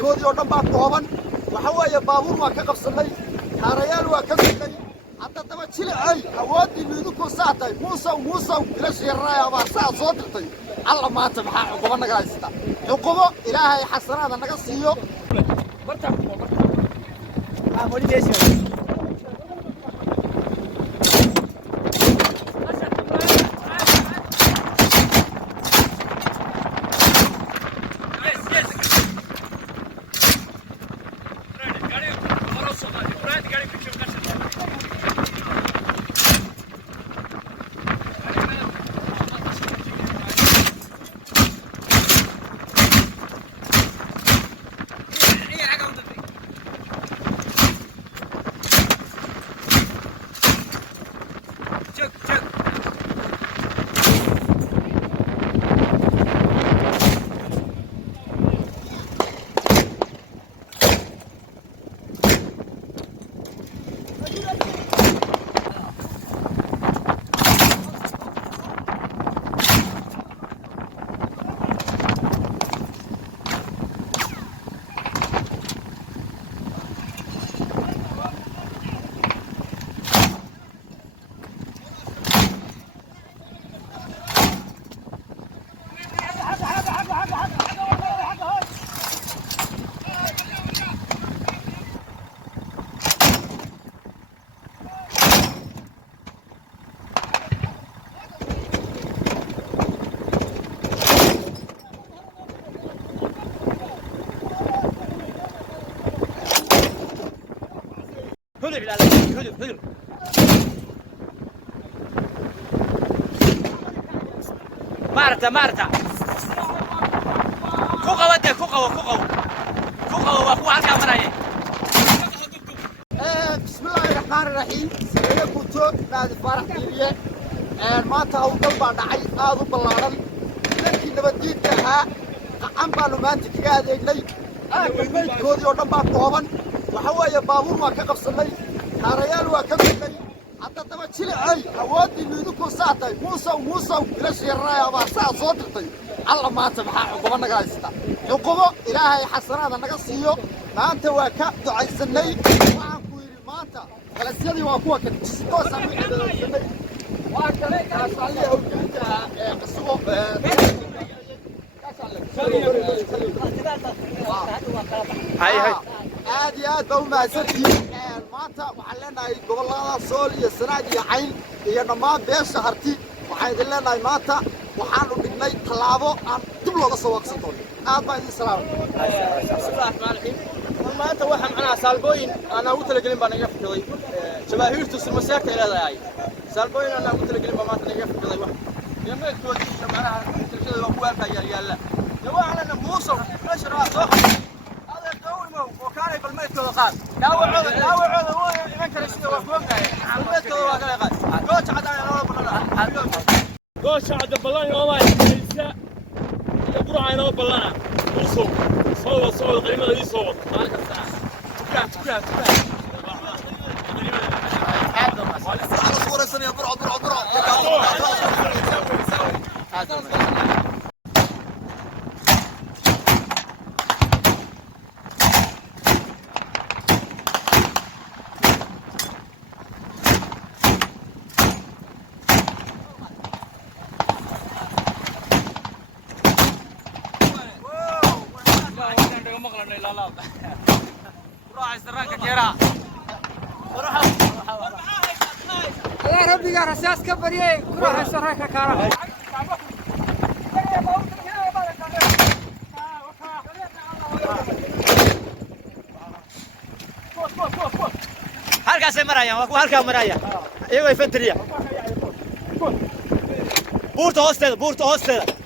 كودي ودن با كوبان waxa weeye baabuur waa ka qabsanay haarayaal waa ka midnay hadda daba jilcay awoodii nidu ku saatay muusa ila sheeray aba saa soo dirtay alla maanta maxaa ugu naga haysta uqubo ilaahay xasanaada naga siiyo barta هدب مارتا كوقا ودي كوقا واخو halka maraya بسم الله الرحمن الرحيم سيده كنتو نادي فرح ديريه maanta uu dal baa dhacay aad u balaaran dadkii nabaddiidka ahaa gacan baa lumaanti kaga adeegnay koodii oo dhan baa kooban waxa weeye baabuur waa ka qabsanay haarayaal waa ka midnay hadda daba jilcay awoodii nidu ku saatay muusa ila sheeray aba saa soo dirtay alla maanta maxaa ugu naga haysta uqubo ilaahay xasanaada naga siiyo maanta waa ka ducaysanay waxaan ku yiri maanta qalasyadii waa kuwa ka toosan u ciidanay waa kale kaasaliye oo jirta qasbo هاي عادي دوما سرتي maanta waxaan leenahay gobolada Sool iyo Sanaag iyo Cayn iyo dhamaan beesha harti waxaan idin leenahay maanta waxaan u dhignay talaabo aan dib looga soo waqsan doono aad baan idin salaam maanta waxaan macnaa saalbooyin aan ugu talagalin baan iga fikiray jabaahiirtu simaseerta ilaahay saalbooyin aan ugu talagalin baan maanta iga fikiray wax yameedkood macnaha tirshada waa ku arka yaalla waxaan muuso ashraa soo هذا الدور مو وكان بالميت كذا قال داوعوده هو إيمان كريسية وفوقنا بالميت كذا قال قوش عدا يا رب قوش عدا بلان والله كريسية يبرع عنا بلانا صوت قريمة دي صوت مالك الساعة تكات يا ربي يا رساس كبريه روح السراكه كاره halkaas maraya waa halka maraya iyagoo infantry buurta hoosteeda